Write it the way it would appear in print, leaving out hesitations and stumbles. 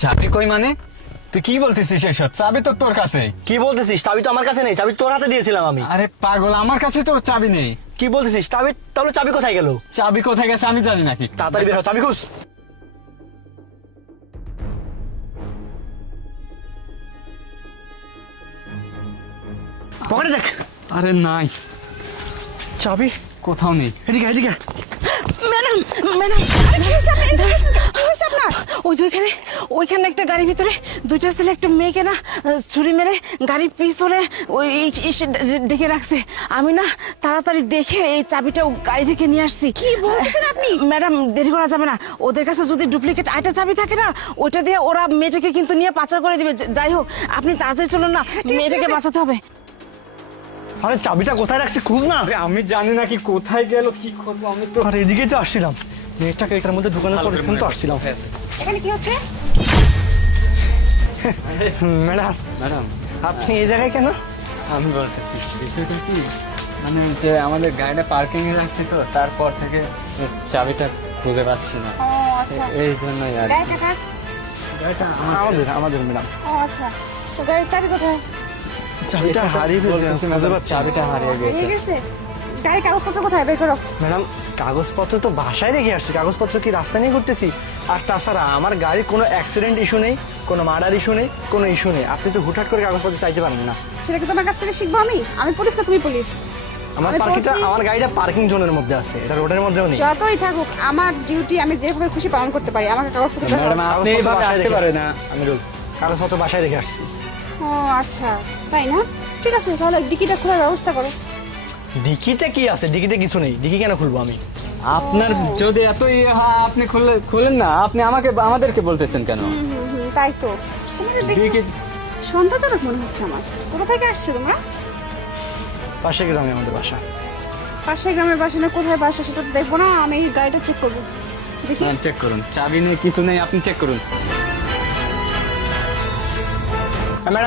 চাবি কই মানে? তুই কি বলতেছিস এসব? চাবি তো তোর কাছে। কি বলতেছিস? চাবি তো আমার কাছে নেই, চাবি তোর হাতে দিয়েছিলাম আমি। আরে পাগল, আমার কাছে তো চাবি নেই। কি বলতেছিস? চাবি তাহলে চাবি কোথায় গেল? চাবি কোথায় গেছে আমি জানি নাকি? তাড়াতাড়ি বের হ, চাবি খুঁজ। পকেটে দেখ। আরে নাই, চাবি কোথাও নেই। এদিকে এদিকে। ম্যাডাম ম্যাডাম আপনার ওই যে ওইখানে একটা গাড়ির ভিতরে দুইটা ছেলে একটা মেয়েকে না ছুরি মেরে গাড়ির পিছনে ওই এসে ডেকে রাখছে। আমি না তাড়াতাড়ি দেখে এই চাবিটা গাড়ি থেকে নিয়ে আসছি। কি বলছেন আপনি? ম্যাডাম দেরি করা যাবে না, ওদের কাছে যদি ডুপ্লিকেট আইটা চাবি থাকে না ওইটা দিয়ে ওরা মেয়েটাকে কিন্তু নিয়ে পাচার করে দিবে। যাই হোক আপনি তাড়াতাড়ি চলুন না, মেয়েটাকে বাঁচাতে হবে। আরে চাবিটা কোথায় রাখছি খুঁজ না। আরে আমি জানি নাকি কোথায় গেল, কি করবো আমি তো। আর এদিকেই তো আসছিলাম, মেয়েটাকে এটার মধ্যে ঢুকানোর পর এখানে তো আসছিলাম। এখানে কি হচ্ছে? ম্যাডাম ম্যাডাম, আপনি এই জায়গায় কেন? আমি বলতেছি বিষয়টা কি, মানে যে আমাদের গাড়িটা পার্কিং এ রাখছি তো, তারপর থেকে চাবিটা খুঁজে পাচ্ছি না, ও আচ্ছা, এই জন্যই আর গাড়িটা কার? গাড়িটা আমাদের আমাদের ম্যাডাম। ও আচ্ছা, তো গাড়ির চাবি কোথায়? চাবিটা হারিয়ে ফেলছি, বুঝতে পারছি না। চাবিটা হারিয়ে ঠিক গেছে। আছে, গাড়ির কাগজপত্র কোথায় বের করো? ম্যাডাম কাগজপত্র তো বাসায় রেখে আসছি, কাগজপত্র কি রাস্তা নিয়ে করতেছি? আর তাছাড়া আমার গাড়ির কোনো অ্যাক্সিডেন্ট ইস্যু নেই, কোনো মার্ডার ইস্যু নেই, কোনো ইস্যু নেই। আপনি তো হুটহাট করে কাগজপত্র চাইতে পারেন না। সেটা কি তোমার কাছ থেকে শিখবো আমি? আমি পুলিশ না তুমি পুলিশ? আমার আমি পার্কিংটা, বলছি- আমার গাড়িটা পার্কিং জোনের মধ্যে আছে, এটা রোডের মধ্যেও নেই। যতই থাকুক আমার ডিউটি আমি যেভাবে খুশি পালন করতে পারি, আমাকে কাগজপত্র দেখাও। ম্যাডাম আপনি এইভাবে আসতে পারে না। আমিরুল, কাগজপত্র বাসায় রেখে আসছি। ও আচ্ছা, তাই না? ঠিক আছে, তাহলে ডিকিটা খোলার ব্যবস্থা করো। ডিকিতে কি আছে? ডিকিতে কিছু নেই, ডিকি কেন খুলবো আমি? আপনার যদি এত ইয়ে হয় আপনি খুলেন না, আপনি আমাদেরকে বলতেছেন কেন? তাই তো, তোমাদের দেখে ডিকি- সন্দেহজনক মনে হচ্ছে আমার। কোথা থেকে আসছে তোমরা? পাশে গ্রামে আমাদের বাসা। পাশের গ্রামের বাসা না কোথায় বাসা সেটা তো দেখবো না, আমি এই গাড়িটা চেক করবো। দেখি চেক করুন, চাবি নেই কিছু নেই, আপনি চেক করুন।